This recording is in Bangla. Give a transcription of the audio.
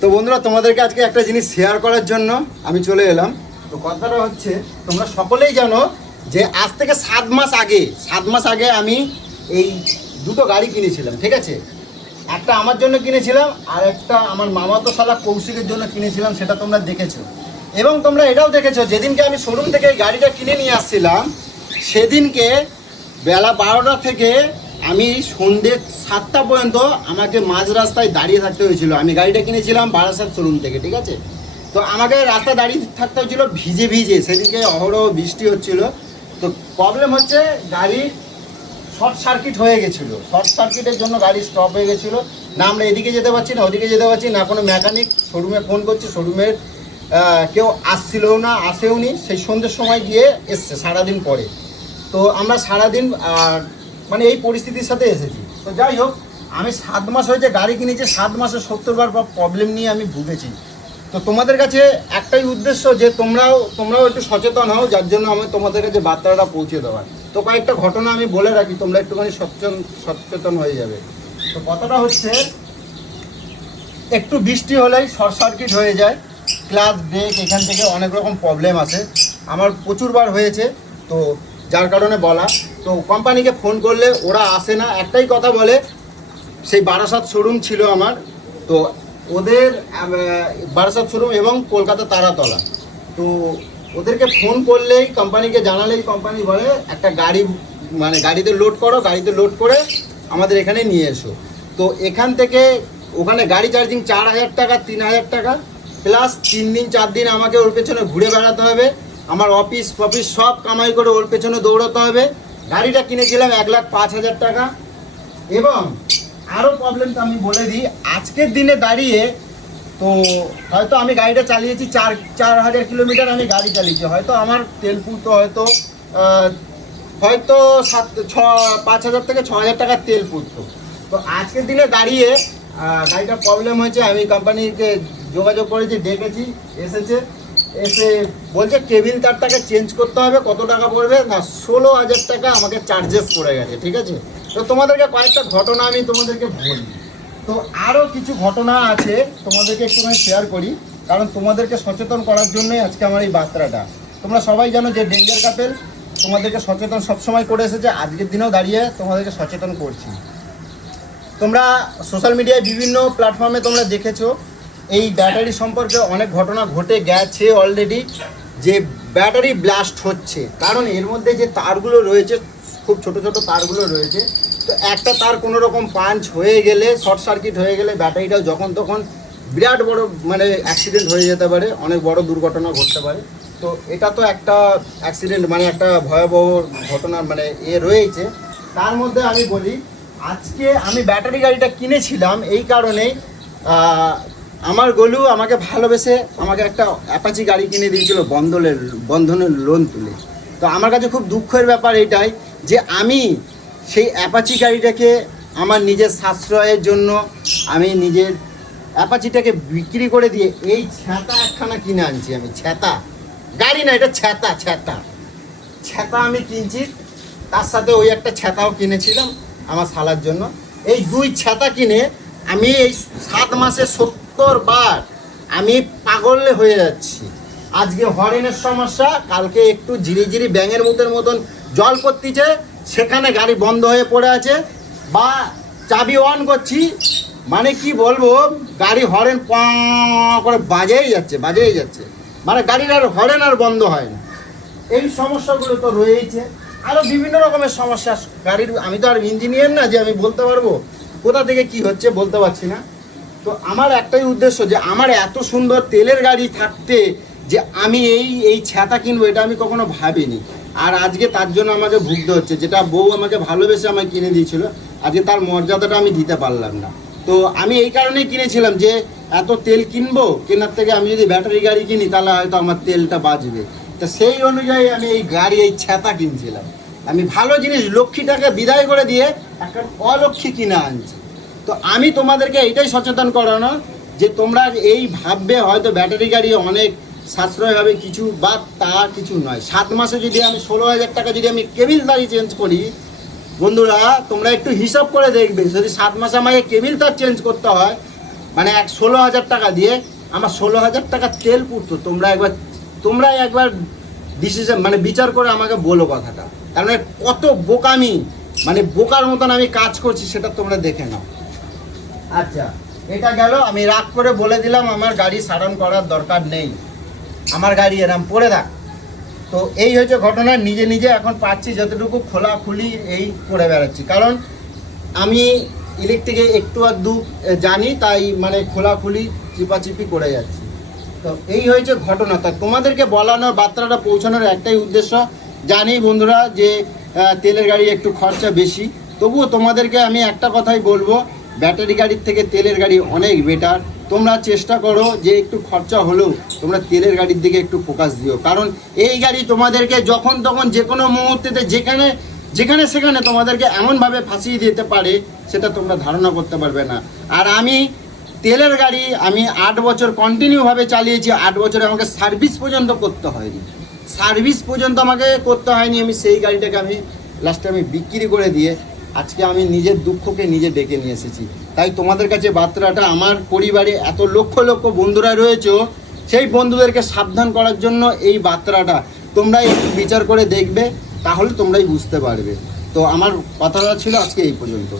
তো বন্ধুরা, তোমাদেরকে আজকে একটা জিনিস শেয়ার করার জন্য আমি চলে এলাম। তো কথাটা হচ্ছে, তোমরা সকলেই জানো যে আজ থেকে 7 মাস আগে আমি এই দুটো গাড়ি কিনেছিলাম, ঠিক আছে? একটা আমার জন্য কিনেছিলাম আর একটা আমার মামাতো শালা কৌশিকের জন্য কিনেছিলাম, সেটা তোমরা দেখেছো। এবং তোমরা এটাও দেখেছো, যেদিনকে আমি শোরুম থেকে এই গাড়িটা কিনে নিয়ে আসছিলাম সেদিনকে বেলা 12টা থেকে আমি সন্ধ্যে 7টা পর্যন্ত আমাকে মাঝ রাস্তায় দাঁড়িয়ে থাকতে হয়েছিল। আমি গাড়িটা কিনেছিলাম বারাসাত শোরুম থেকে, ঠিক আছে? তো আমাকে রাস্তা দাঁড়িয়ে থাকতে হয়েছিল ভিজে ভিজে, সেদিনকে অহরহ বৃষ্টি হচ্ছিল। তো প্রবলেম হচ্ছে গাড়ির শর্ট সার্কিট হয়ে গেছিলো। শর্ট সার্কিটের জন্য গাড়ি স্টপ হয়ে গেছিলো। না আমরা এদিকে যেতে পারছি না, ওদিকে যেতে পারছি না, কোনো মেকানিক শোরুমে ফোন করছি, শোরুমের কেউ আসছিলও না, আসেও নি। সেই সন্ধ্যের সময় গিয়ে এসছে সারাদিন পরে। তো আমরা সারাদিন মানে এই পরিস্থিতির সাথে এসেছি। তো যাই হোক, আমি 7 মাস হয়েছে গাড়ি কিনেছি, 7 মাসে 70 বার প্রবলেম নিয়ে আমি ভুগেছি। তো তোমাদের কাছে একটাই উদ্দেশ্য যে তোমরাও একটু সচেতন হও, যার জন্য আমি তোমাদের কাছে বার্তাটা পৌঁছে দেওয়ার। তো কয়েকটা ঘটনা আমি বলে রাখি, তোমরা একটুখানি সচেতন হয়ে যাবে। তো কথাটা হচ্ছে, একটু বৃষ্টি হলেই শর্ট সার্কিট হয়ে যায়, ক্লাচ ব্রেক এখান থেকে অনেক রকম প্রবলেম আছে। আমার প্রচুরবার হয়েছে, তো যার কারণে বলা। তো কোম্পানিকে ফোন করলে ওরা আসে না, একটাই কথা বলে, সেই বারাসাত শোরুম ছিল আমার, তো ওদের বারাসাত শোরুম এবং কলকাতা তারাতলা। তো ওদেরকে ফোন করলেই, কোম্পানিকে জানালেই কোম্পানি বলে একটা গাড়ি, মানে গাড়িতে লোড করো, গাড়িতে লোড করে আমাদের এখানে নিয়ে এসো। তো এখান থেকে ওখানে গাড়ি চার্জিং 4000 টাকা, 3000 টাকা, প্লাস 3 দিন 4 দিন আমাকে ওর পেছনে ঘুরে বেড়াতে হবে, আমার অফিস সব কামাই করে ওর পেছনে দৌড়াতে হবে। গাড়িটা কিনেছিলাম 1,05,000 টাকা। এবং আরও প্রবলেমটা আমি বলে দিই, আজকের দিনে দাঁড়িয়ে তো হয়তো আমি গাড়িটা চালিয়েছি 4,000 কিলোমিটার আমি গাড়ি চালিয়েছি, হয়তো আমার তেল পুরতো হয়তো 5,000 থেকে 6,000 টাকার তেল পুরতো। তো আজকের দিনে দাঁড়িয়ে গাড়িটা প্রবলেম হয়েছে, আমি কোম্পানিকে যোগাযোগ করেছি, দেখেছি, এসে বলছে কেবিল তারটাকে চেঞ্জ করতে হবে। কত টাকা পড়বে না, 16,000 টাকা আমাকে চার্জেস পড়ে গেছে, ঠিক আছে? তো তোমাদেরকে কয়েকটা ঘটনা আমি তোমাদেরকে বলি। তো আরও কিছু ঘটনা আছে, তোমাদেরকে একটুখানি শেয়ার করি, কারণ তোমাদেরকে সচেতন করার জন্যই আজকে আমার এই বার্তাটা। তোমরা সবাই জানো যে ডেঞ্জার কাপেল তোমাদেরকে সচেতন সবসময় করে এসেছে, আজকের দিনেও দাঁড়িয়ে তোমাদেরকে সচেতন করছি। তোমরা সোশ্যাল মিডিয়ায় বিভিন্ন প্ল্যাটফর্মে তোমরা দেখেছো এই ব্যাটারি সম্পর্কে অনেক ঘটনা ঘটে গেছে অলরেডি, যে ব্যাটারি ব্লাস্ট হচ্ছে। কারণ এর মধ্যে যে তারগুলো রয়েছে, খুব ছোট ছোট তারগুলো রয়েছে, তো একটা তার কোনো রকম পাঞ্চ হয়ে গেলে, শর্ট সার্কিট হয়ে গেলে ব্যাটারিটাও যখন তখন বিরাট বড় মানে অ্যাক্সিডেন্ট হয়ে যেতে পারে, অনেক বড় দুর্ঘটনা ঘটতে পারে। তো এটা তো একটা অ্যাক্সিডেন্ট, মানে একটা ভয়াবহ ঘটনা মানে রয়েছে। তার মধ্যে আমি বলি, আজকে আমি ব্যাটারি গাড়িটা কিনেছিলাম এই কারণেই, আমার গলু আমাকে ভালোবেসে আমাকে একটা অ্যাপাচি গাড়ি কিনে দিয়েছিল বন্ধনের লোন তুলে। তো আমার কাছে খুব দুঃখের ব্যাপার এটাই যে আমি সেই অ্যাপাচি গাড়িটাকে আমার নিজের সাশ্রয়ের জন্য আমি নিজের অ্যাপাচিটাকে বিক্রি করে দিয়ে এই ছ্যাঁতা একখানা কিনে আনছি। আমি ছ্যাঁতা গাড়ি না, এটা ছ্যাঁতা আমি কিনছি। তার সাথে ওই একটা ছ্যাঁতাও কিনেছিলাম আমার শালার জন্য। এই 2 ছ্যাঁতা কিনে আমি এই 7 মাসে 70 বার আমি পাগলে হয়ে যাচ্ছি। আজকে হরেনের সমস্যা, কালকে একটু ঝিরি ব্যাঙের মতন জল পড়তিছে, সেখানে গাড়ি বন্ধ হয়ে পড়ে আছে, বা চাবি অন করছি, মানে কি বলবো, গাড়ি হরেন প করে বাজেই যাচ্ছে, মানে গাড়ির আর হরেন আর বন্ধ হয় না। এই সমস্যাগুলো তো রয়েছে, আরও বিভিন্ন রকমের সমস্যা গাড়ির। আমি তো আর ইঞ্জিনিয়ার না যে আমি বলতে পারবো কোথা থেকে কি হচ্ছে, বলতে পারছি না। তো আমার একটাই উদ্দেশ্য যে আমার এত সুন্দর তেলের গাড়ি থাকতে যে আমি এই ছ্যাঁতা কিনবো, এটা আমি কখনো ভাবিনি। আর আজকে তার জন্য আমাকে ভুগতে হচ্ছে, যেটা বউ আমাকে ভালোবেসে আমাকে কিনে দিয়েছিল, আজকে তার মর্যাদাটা আমি দিতে পারলাম না। তো আমি এই কারণেই কিনেছিলাম যে এত তেল কিনবো, কেনার থেকে আমি যদি ব্যাটারি গাড়ি কিনি তাহলে হয়তো আমার তেলটা বাঁচবে। তো সেই অনুযায়ী আমি এই ছ্যাঁতা কিনছিলাম। আমি ভালো জিনিস লক্ষ্মীটাকে বিদায় করে দিয়ে একটা অলক্ষ্মী কিনে আনছি। তো আমি তোমাদেরকে এইটাই সচেতন করানো যে তোমরা এই ভাববে হয়তো ব্যাটারি গাড়ি অনেক সাশ্রয় হবে কিছু, বা তা কিছু নয়। 7 মাসে যদি আমি 16,000 টাকা যদি আমি কেবিল তার চেঞ্জ করি, বন্ধুরা তোমরা একটু হিসাব করে দেখবে, যদি 7 মাসে আমাকে কেবিল তার চেঞ্জ করতে হয়, মানে 16,000 টাকা দিয়ে আমার 16,000 টাকা তেল পুড়তো। তোমরা একবার ডিসিশন মানে বিচার করে আমাকে বলো কথাটা, কারণ কত বোকামি, মানে বোকার মতন আমি কাজ করছি সেটা তোমরা দেখে নাও। আচ্ছা, এটা গেল। আমি রাগ করে বলে দিলাম আমার গাড়ি সারান করার দরকার নেই, আমার গাড়ি এরম পড়ে থাক। তো এই হয়েছে ঘটনা। নিজে নিজে এখন পাচ্ছি যতটুকু খোলাখুলি এই করে বেড়াচ্ছি, কারণ আমি ইলেকট্রিকে একটু আধটু জানি, তাই মানে খোলাখুলি চিপাচিপি করে যাচ্ছি। তো এই হয়েছে ঘটনা। তা তোমাদেরকে বলানোর বার্তাটা পৌঁছানোর একটাই উদ্দেশ্য। জানি বন্ধুরা যে তেলের গাড়ি একটু খরচা বেশি, তবুও তোমাদেরকে আমি একটা কথাই বলবো, ব্যাটারি গাড়ির থেকে তেলের গাড়ি অনেক বেটার। তোমরা চেষ্টা করো যে একটু খরচা হলেও তোমরা তেলের গাড়ির দিকে একটু ফোকাস দিও, কারণ এই গাড়ি তোমাদেরকে যখন তখন যে কোনো মুহূর্তেতে যেখানে সেখানে তোমাদেরকে এমনভাবে ফাঁসিয়ে দিতে পারে সেটা তোমরা ধারণা করতে পারবে না। আর আমি তেলের গাড়ি 8 বছর কন্টিনিউভাবে চালিয়েছি। 8 বছরে আমাকে সার্ভিস পর্যন্ত করতে হয়নি, আমি সেই গাড়িটাকে লাস্টে বিক্রি করে দিয়ে আজকে আমি নিজের দুঃখকে নিজে ডেকে নিয়ে এসেছি। তাই তোমাদের কাছে বার্তাটা, আমার পরিবারে এত লক্ষ লক্ষ বন্ধুরা রয়েছে, সেই বন্ধুদেরকে সাবধান করার জন্য এই বার্তাটা তোমরা একটু বিচার করে দেখবে, তাহলে তোমরাই বুঝতে পারবে। তো আমার কথাটা ছিল আজকে এই পর্যন্ত।